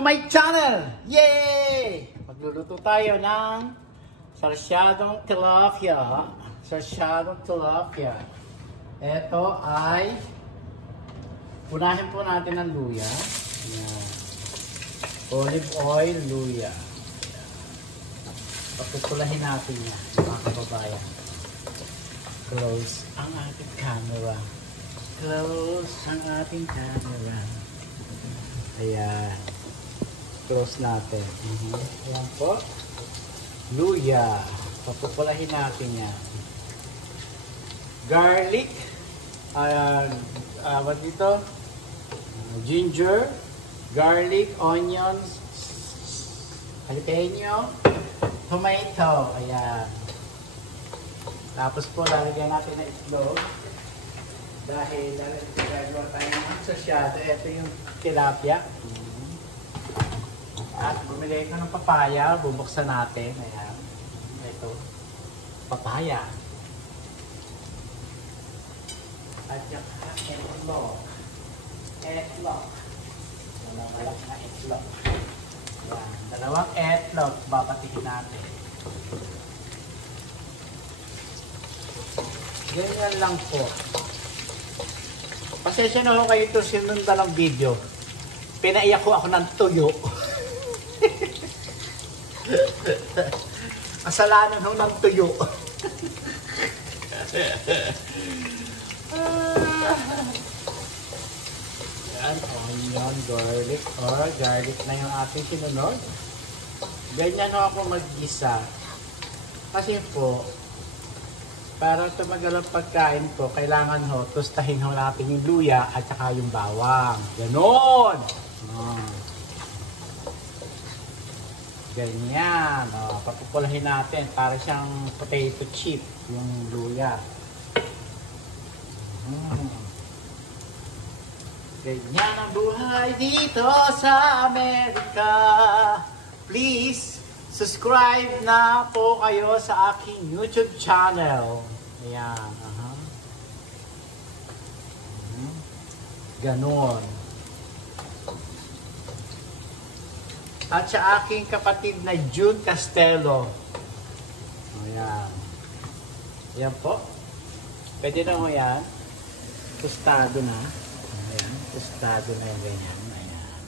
to my channel! Yay! Magluluto tayo ng sarsyadong tilapia. Sarsyadong tilapia. Ito ay punahin po natin ng luya. Ayan. Olive oil, luya. Papupulahin natin yan, mga kababayan. Close ang ating camera. Close ang ating camera. Ayan. Close natin. Ayan po. Luya. Papupulahin natin yan. Garlic. What dito? Ginger. Garlic. Onions. Jalapeno. Tomato. Ayan. Tapos po, lalagyan natin na itlog. Dahil lalagyan tayo ng sasyado. Ito yung tilapia. At bumili ko ng papaya, bubuksan natin. Ayan. Ito. Papaya. At yung etlog. Etlog. Malak na etlog. Ayan. Dalawang etlog. Babatihin natin. Ganyan lang po. Pasensya na ho kayo ito sinundan ng video. Pinaiyak ko ako ng tuyo. Kasalanan ho ng tuyo. Yan, onion, garlic. Garlic na yung ating sinunod. Ganyan ho ako mag-isa. Kasi po, para tumagal ang pagkain po, kailangan ho, tustahin ho natin yung luya at saka yung bawang. Ganon! Ganyan. Papupulahin natin para siyang potato chip yung luya. Ganyan ang buhay dito sa Amerika. Please, subscribe na po kayo sa aking YouTube channel. Ayan. Ganon. At sa aking kapatid na June Castelo. Ayan. Ayan po. Pwede na mo yan. Tostado na. Ayan. Tostado na yung ganyan. Ayan.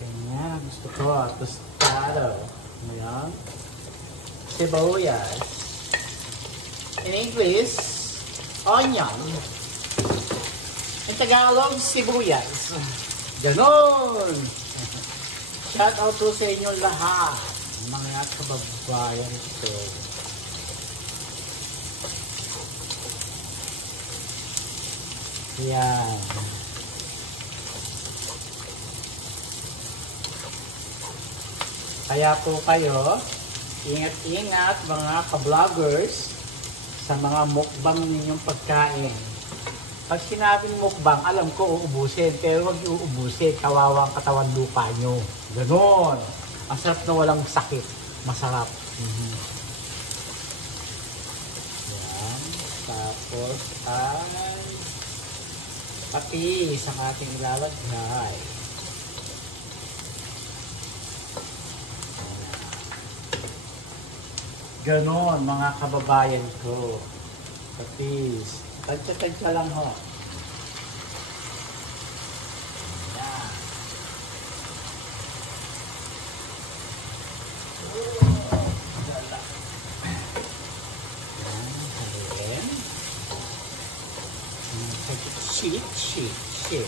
Ganyan. Gusto ko. Tostado. Ayan. Sibuyas. In English, onion. In Tagalog, sibuyas. Ganon! Shout out to sa inyo lahat, mga kababayan ko. Yan. Kaya po kayo, ingat-ingat mga ka-vloggers sa mga mukbang ninyong pagkain. Pag sinabing mukbang, alam ko uubusin, pero huwag uubusin, kawawang katawan lupa nyo. Ganon. Ang sarap na walang sakit. Masarap. Yan. Tapos ay patis ang ating ilalagay. Ganon mga kababayan ko. Patis. Tagsa-tagsa lang ho. Yan. Dala. Yan. Halin. Shit.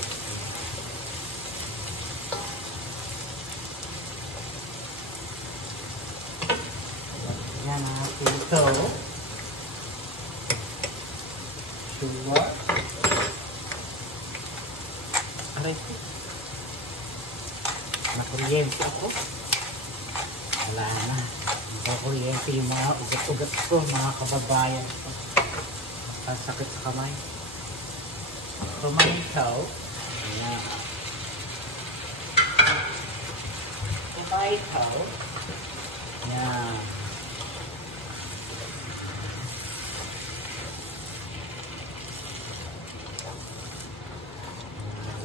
Yan natin ito. Sugar. Aray ko. Nakuryente ako. Wala na. Nakuryente yung mga ugat-ugat ko, mga kababayan ko. Sakit sa kamay. Tomato. Ayan. Tomato. Ayan.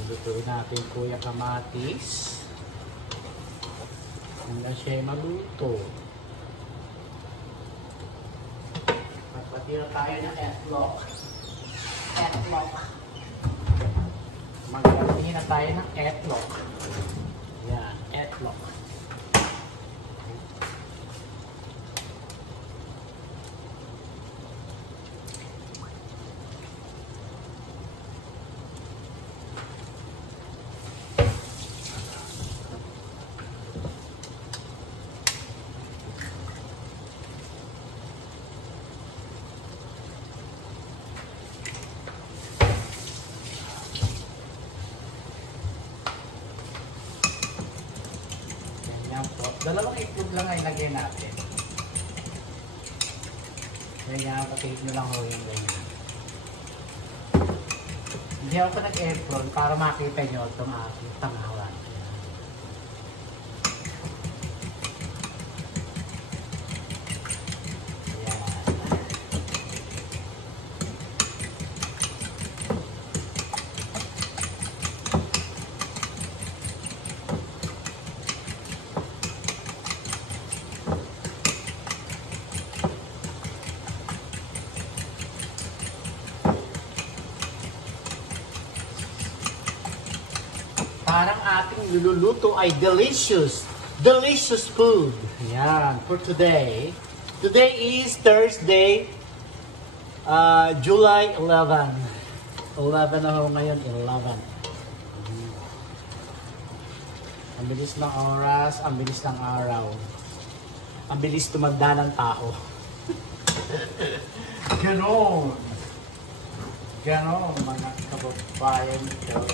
Lutuin natin kuya kamatis. hanggang siya ay maluto. Magpatira tayo ng etlog. Magpatira tayo ng etlog. Yan, etlog. Dalawang itlog lang ay lagay natin. Ganyan, patigit nyo lang ho yung ganyan. Hindi ako nag-apron para makita nyo itong aking tangawan. Parang ating niluluto ay delicious food. Yan, for today. Today is Thursday, July 11. 11 na ho ngayon, 11. Ang bilis ng oras, ang bilis ng araw. Ang bilis tumanda ng tao. Ganon. Ganon, mga kababayan ko.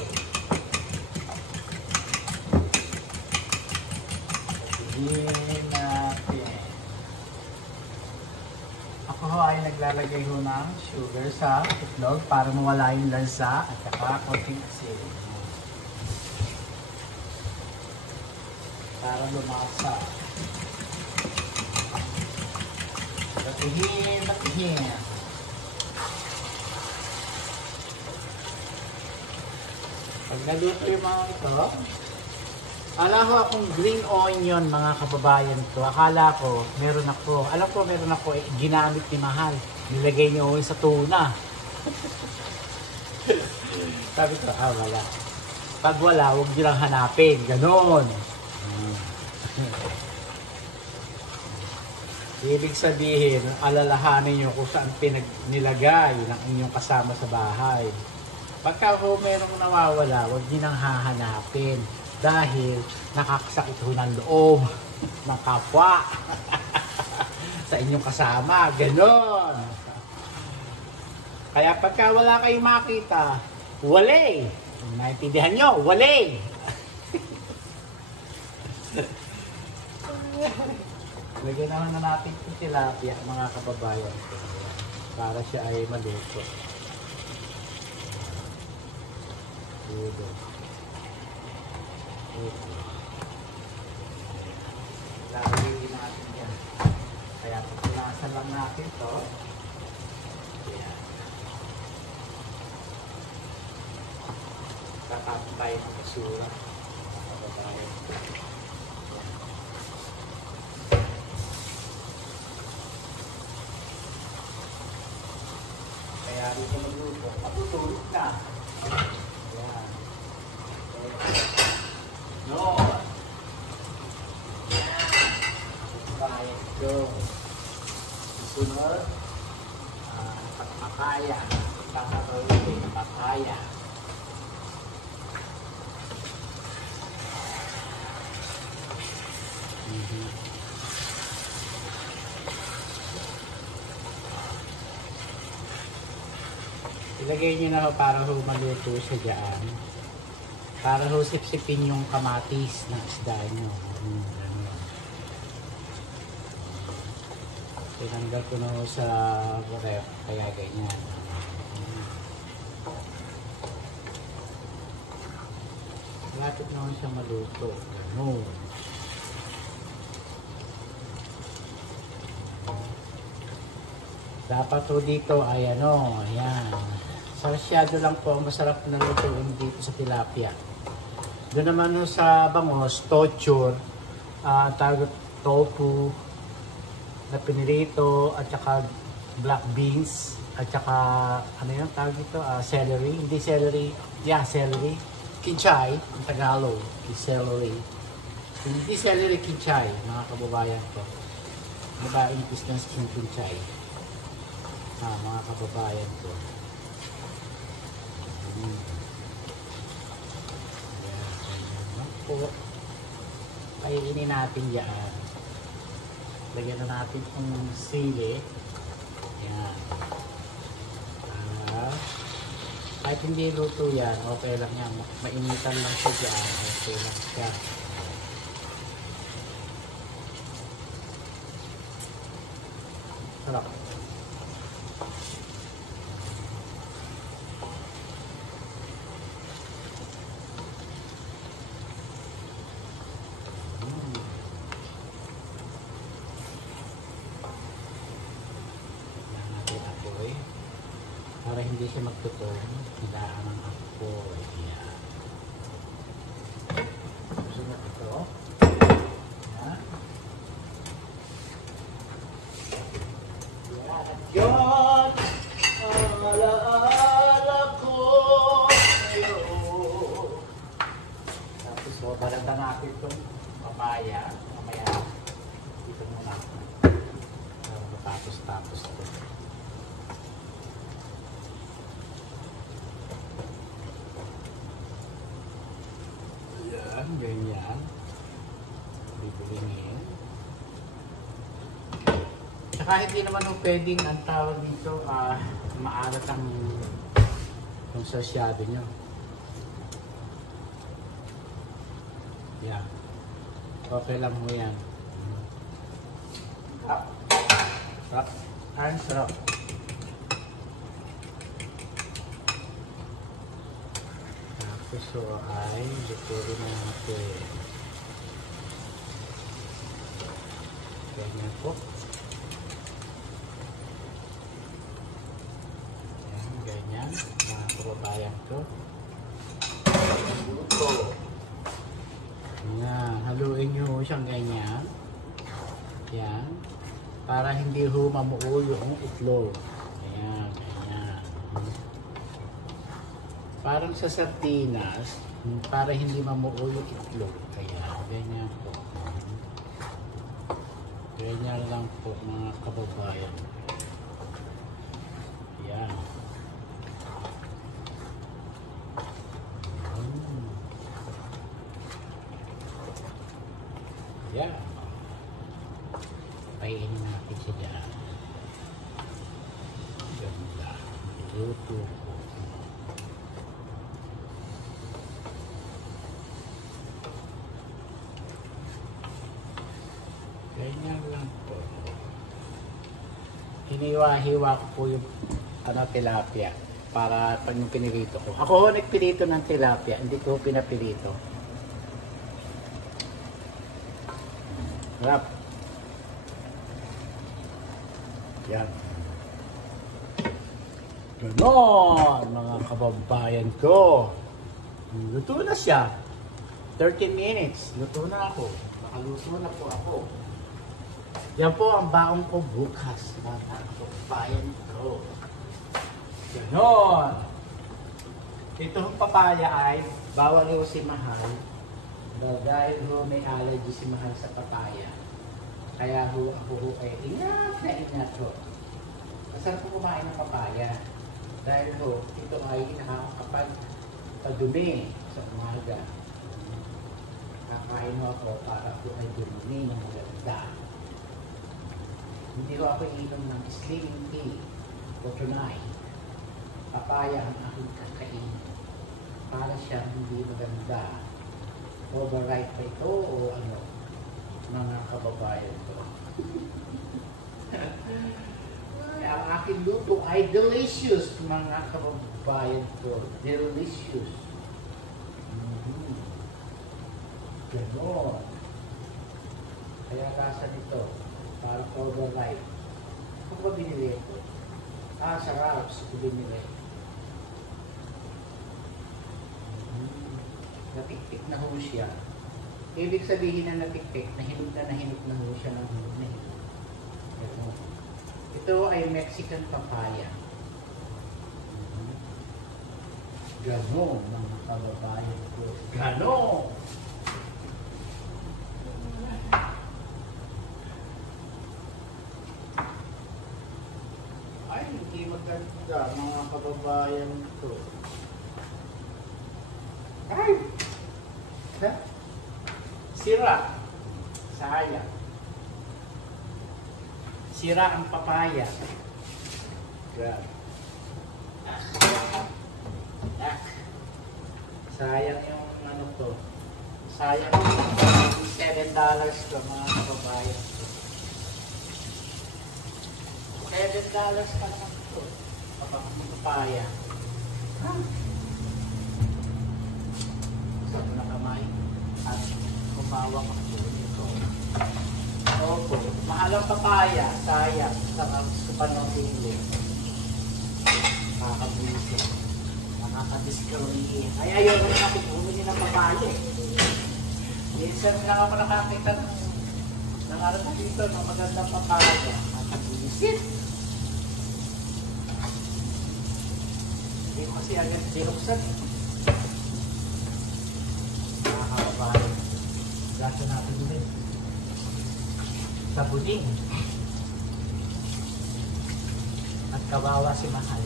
Natin. Ako ho ay naglalagay ho ng sugar sa itlog para mawala yung lansa at saka konting asin. Para lumasa. Batihin, batihin. Pag naluto yung mga ito, ala ko akong green onion, mga kababayan ko. Akala ko, meron ako. Alam ko, meron ako ginamit ni Mahal. Nilagay niyo sa tuna. Sabi ko, wala. Pag wala, huwag niyo lang hanapin. Ganon. Ibig sabihin, alalahanin niyo kung saan nilagay ng inyong kasama sa bahay. Pagka ko merong nawawala, huwag niyo nang hahanapin. Dahil nakakasakit ho ng loob ng kapwa sa inyong kasama. Ganon. Kaya pagka wala kayong makita, wale. Naintindihan nyo? Wale. Lagyan naman na natin yung tilapia, mga kababayan. Para siya ay maluto. Dito. Lalagyan natin yan. Kaya pagkulasan lang natin to. Ayan. Tatapon tayo ng basura. Kaya dito magluto. Matutulog na. Ayan. No. Go. Sunod, papaya. Papaya. Papaya. Ilagay nyo na ho para ho maluto siya dyan. Para ho sipsipin yung kamatis ng isda nyo. Tinanggal ko na ho sa ref, kaya ganyan. Lapit na ho siya maluto. Ganun. Dapat ho dito ay ano, ayan. Sarsyado lang po ang masarap na lutuin dito sa tilapia. Doon naman ho sa bangos, torture, tawag tofu na pinirito at saka black beans at saka ano yung tawag dito? Celery. Hindi celery. Yeah, celery. Kinchay. Ang Tagalog. Celery. Hindi celery, kinchay. Mga kababayan ko. Diba, inis ng kinchay. Mga kababayan ko. Po. Kainin natin yan. Lagyan na natin yung sili. Yan. Kahit hindi luto yan, okay lang yan. Mainitan lang siya dyan. Okay lang siya. Sarap. Para hindi siya magtutong, hilaan ng apoy. Ayan. Gusto na ito. Ayan. Ayan. At yun, ang alaala ko ngayon. Tapos, balatan natin itong papaya. Mamaya, dito muna. Matapos-tapos ito. Ganyan. Bibulingin. Saka hindi naman yung pwedeng ang tawag dito, maalat ang sasyado nyo. Yan. Okay lang mo yan. Sarap. Ang sarap. So ay luto rin natin. Ganyan po. Ayan, ganyan. Mga kababayan ko. Luto. Ayan, haluin nyo siyang ganyan. Ayan. Para hindi mamuo yung itlog. Ayan, ganyan. Parang sa sardinas, para hindi mamuo yung itlog. Ayan, ganyan po. Ganyan lang po mga kababayan. Ayan. Ayan. Painin natin siya dyan. Ganda. Luto po. Ganyan lang po. Hiniwa-hiwa ko po yung tilapia para pag yung pinirito ko. Ako nagpirito ng tilapia, hindi ko pinapirito. Harap. Yan. Ganon, mga kababayan ko. Luto na siya. 13 minutes. Luto na ako. Nakaluto na po ako. Yan po ang baong ko bukas. Mga kababayan ko. Ganon. Itong papaya ay bawal yung si Mahal. Dahil may allergy si Mahal sa papaya. Kaya ako ay ingat ho. Masarap po kumain ng papaya. Dahil ito ay nakakapagpadumi sa umaga. Kakain ako para po ay dumi ng maganda. Hindi ko ako inom ng sleeping tea o tonight. Papaya ang aking kakain. Para siyang hindi maganda. Overripe pa ito o ano, mga kababayan ko. Ang aking luto ay delicious, mga kababayan ko. Delicious. Ganon. Kaya kasa nito, parang overripe. Ano ba binili ko? Sarap ko binili. Natiktik na ho siya. Ibig sabihin na natiktik, nahinog na ho siya ng hinog. Ito ay Mexican papaya. Ganon, mga kababayan ko. Ganon! Ay, hindi maganda, mga kababayan ko. Ay! Sira. Sayang. Sira ang papaya. Grabe. Sayang yung ano to. Sayang yung $7 to, mga kababayan ko. $7 pa naman to. Papaya. Sa na kamay. At kumawak ang tuloy ko. Opo. Mahal ang papaya. Sayang. Sa panong dili. Nakakabuso. Nakakadiscovery. Ay, ayaw na natin bumili ng papaya. Minsan lang ako nakakita ng araw dito ng magandang papaya. Nakakabusit. Hindi ko kasi agad binuksan. Nakakapapaya. Gato natin din. Sa buding. At kawawa si Mahal.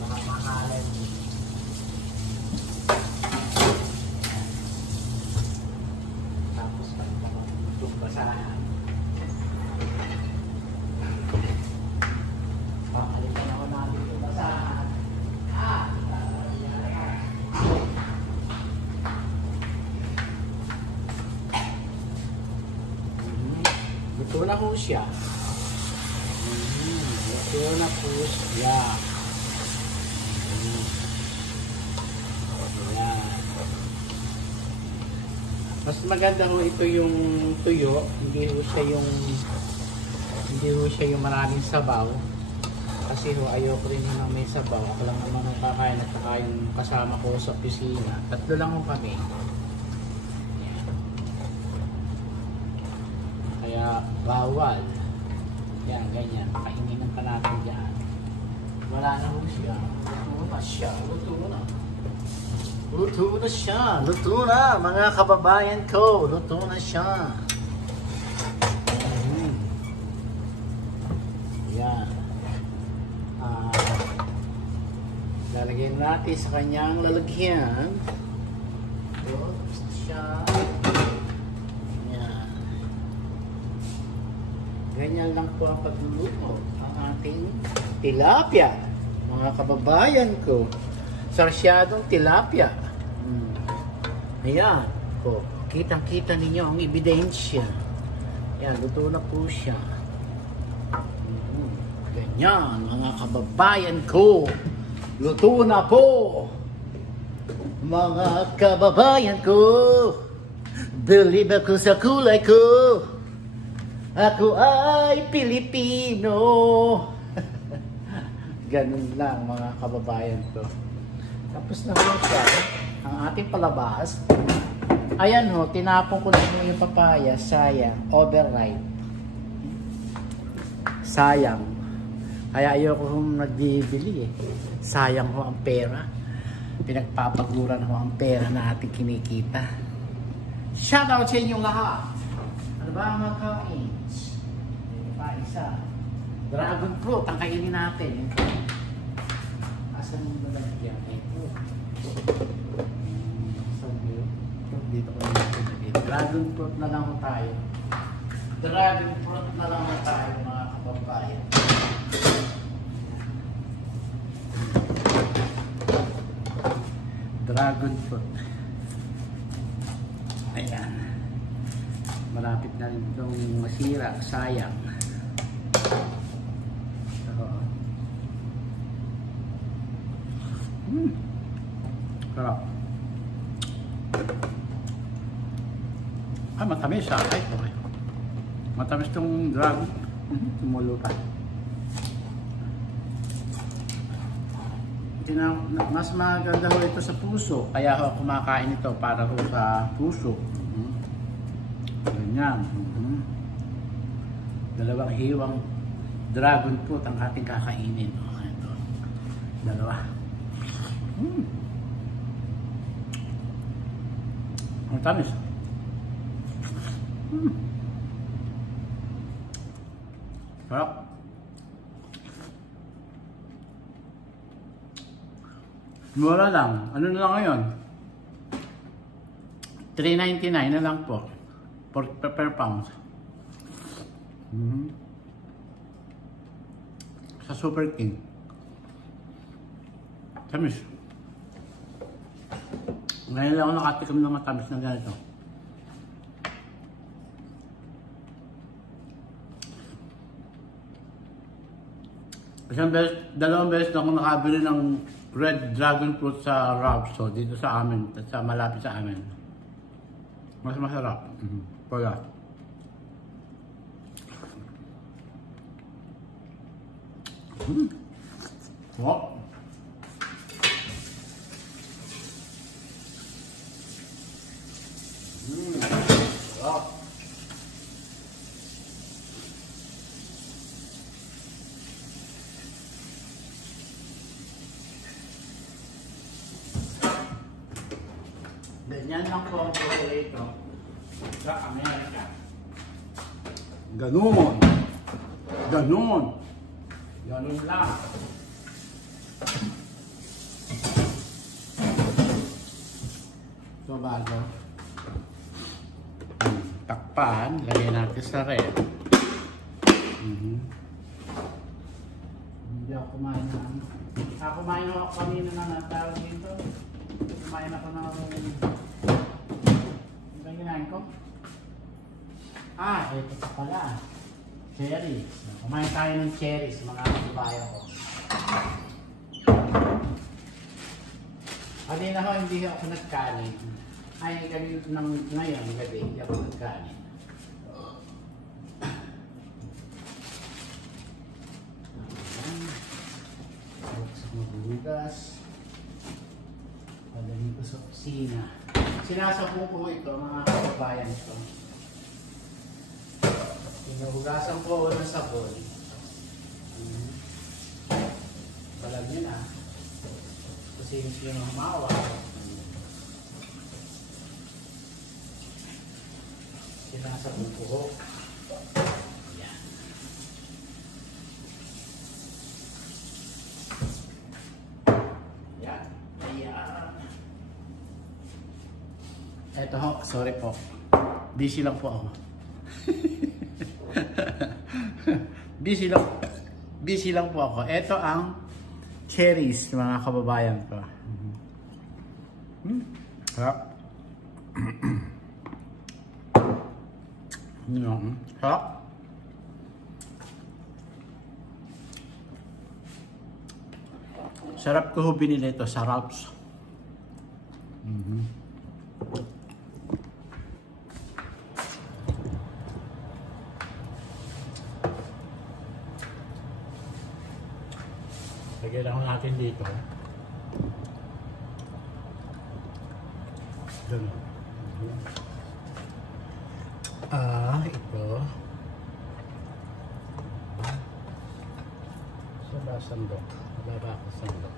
Baka mahalan mo. Tapos pag basahan. Pakalitan ako natin itong basahan. Luto na po siya. Luto na po siya. Mas maganda ho ito yung tuyo, hindi ho siya yung maraming sabaw. Kasi ho ayoko rin yung may sabaw. Ako lang naman ang kakain at saka yung kasama ko sa opisina. Tatlo lang ho kami. Kaya bawal. Yan, ganyan. Pakaininan pa natin dyan. Wala na ho siya. Luto na siya. Luto na. Luto na siya. Luto na, mga kababayan ko. Luto na siya. Yan. Lalagyan natin sa kanyang lalagyan. Luto siya. Yan. Ganyan lang po ang pagluluto ang ating tilapia. Mga kababayan ko. Sarsyadong tilapia. Ayan po. Kitang-kita ninyo ang ebidensya. Ayan, luto na po siya. Ganyan, mga kababayan ko. Luto na po. Mga kababayan ko. Believe ako sa kulay ko. Ako ay Pilipino. Ganun lang, mga kababayan ko. Tapos na ho siya. Ang ating palabas. Ayan ho, tinapon ko na yung papaya. Sayang. Overripe. Sayang. Kaya ayoko hong nagbibili eh. Sayang ho ang pera. Pinagpapaguran ho ang pera na ating kinikita. Shoutout sa inyong lahat. Ano ba ang mga kains? Isa. Dragon fruit ang kainin natin. Asan yung lalagyan? Ito. Dito ko natin. Dragon fruit na lang tayo. Dragon fruit na lang tayo, mga kababayan. Dragon fruit. Ayan. Malapit na rin itong masira. Sayang. Sarap. Ah, matamis siya. Ay, okay. Matamis itong dragon. Tumulo pa. Mas maganda ho ito sa puso. Kaya ho kumakain ito para ho sa puso. Yan. Dalawang hiwang dragon fruit ang ating kakainin. Okay, ito. Dalawa. Ang tamis. Sarap. Mura lang. Ano na lang ngayon? $3.99 na lang po. Per pound. Sa Super King. Tamis. Ngayon lang ako nakatikim ng matamis na ganito. Dalawang beses na ako nakabili ng red dragon fruit sa Rob's. So, dito sa amin, sa malapit sa amin. Mas masarap. Pala. Oh. Sarap. Ganyan lang po ang chocolate sa Amerika. Ganun. Ganun. Ganun lang. Ito bago. Takpan. Lagyan natin sa red. Hindi ako kumain na. Kumain ako kanina na natawag dito. Kumain ako ng... Ano yung ginahin ko? Ito pa pala. Cherries. Kumain tayo ng cherries, mga kababayan ko. Kanina ho, hindi ako nagkanin. Ngayon, gabi, hindi ako nagkanin. Magugas. Padalhin ko sa kusina. Sinasabong ko ito, mga kababayan ko. Pinuhugasan ko ng sabon. Balag nyo na. Kasi hindi nyo humawa. Sinasabong ko. Yan. Yan. Ayan. Eto ho, sorry po. Busy lang po ako. Busy lang po ako. Ito ang cherries, mga kababayan ko. Sarap. Sarap. Sarap ko binili ito sa Ralph's. Lagyan lang natin dito. Ganun. Ito. Sa sandok. Wala ako sandok.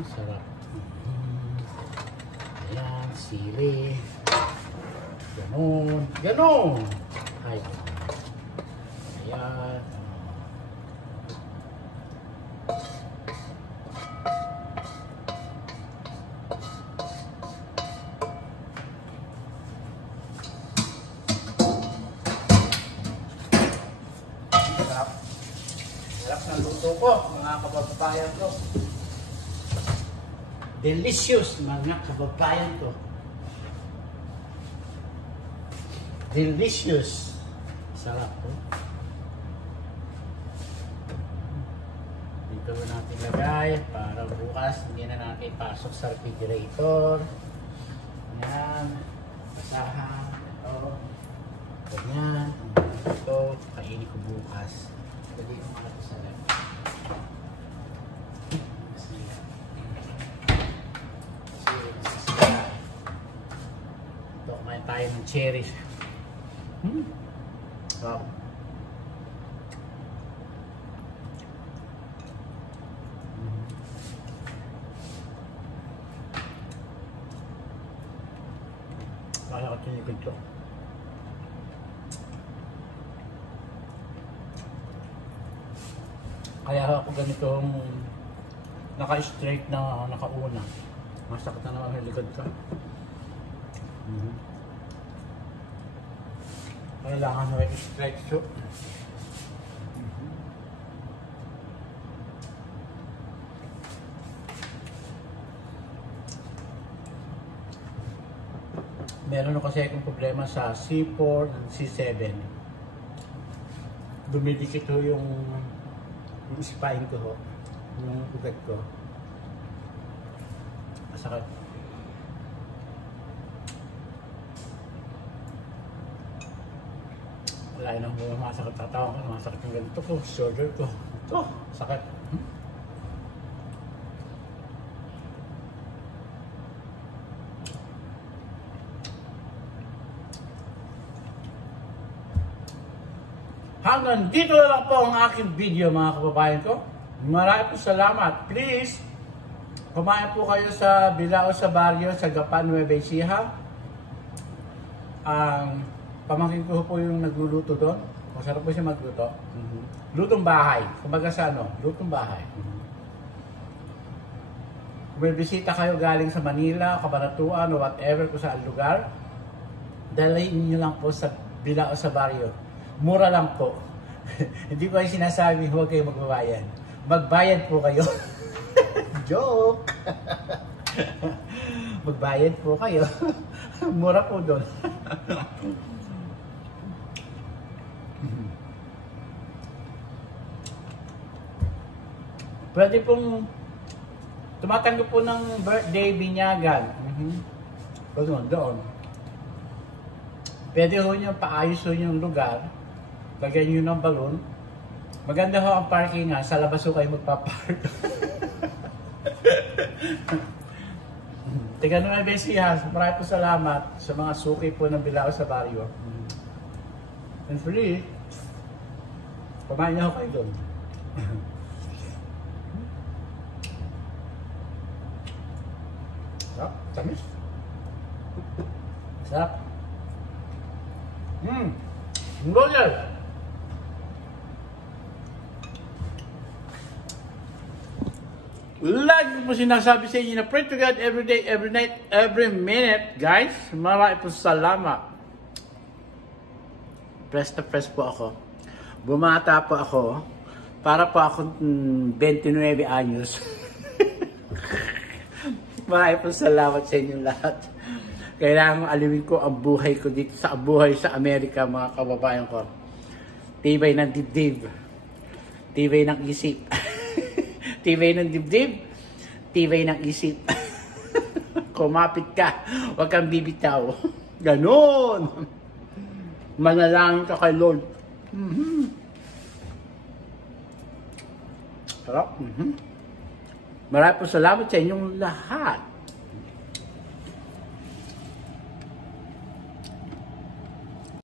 Sarap. Ayan, sili. Ganon. Ganon. Ay. Ayan. Sarap. Sarap ng luto ko, mga kababayan ko. Delicious mga kababayan ko. Delicious. Sarap po. Dito natin lagay para bukas hindi na natin pasok sa refrigerator. Yan. Basahan. Ito. Ganyan. Ito. Kainin ko bukas. Pwede ko mga ito sa lab. Ito, kumain tayo ng cherries. Wow. Kaya ko tinipid ito. Kaya ako ganitong naka-straight na nakauna. Masakit na naman yung likod ka. Kailangan mo i-straight so. Meron ako kasi akong problema sa C4 and C7. Dumidikit ho yung spine ko ho. Yung ugat ko. Masakit. Wala yun ang masakit tatawa ko. Masakit yung ganito ko. Shoulder ko. Ito. Sakit. Hanggang dito na lang po ang aking video mga kababayan ko. Maraming po salamat. Please, kumain po kayo sa Bilao sa Barrio sa Gapan, Nueva Ecija. Pamangkin ko po yung nagluluto doon. Masarap po siya magluto. Lutong bahay. Kumbaga sa ano, lutong bahay. Kung may bisita kayo galing sa Manila, Cabanatuan, o whatever kung saan lugar, dalhin nyo lang po sa Bilao sa Barrio. Mura lang po. Hindi ko kayo sinasabi, huwag kayo magbabayad. Magbayad po kayo. Joke! Magbayad po kayo. Mura po doon. Pwede pong tumatanggap po ng birthday binyagan. Doon. Pwede ho nyo paayos ho yung lugar. Lagyan nyo ng balon. Maganda ho ang parking nga. Sa labas ho kayo magpapark. Tiga nung Ecija, maraming po salamat sa mga suki po ng Bilao sa Barrio. And free, kumain na ho kayo doon. Sarap, tamis. Sarap. Roller. Lagi po sinasabi sa inyo na pray to God every day, every night, every minute. Guys, maraming po salamat. Press to press po ako. Bumata po ako. Para po ako 29 anyos. Maraming po salamat sa inyo lahat. Kailangan aliwin ko ang buhay ko dito sa buhay sa Amerika, mga kababayan ko. Tibay ng dibdib. Tibay ng isip. Tibay ng dibdib. Tibay ng isip. Kumapit ka. Huwag kang bibitaw. Ganon. Manalangin ka kay Lord. Sarap. Maraming po salamat sa inyong lahat.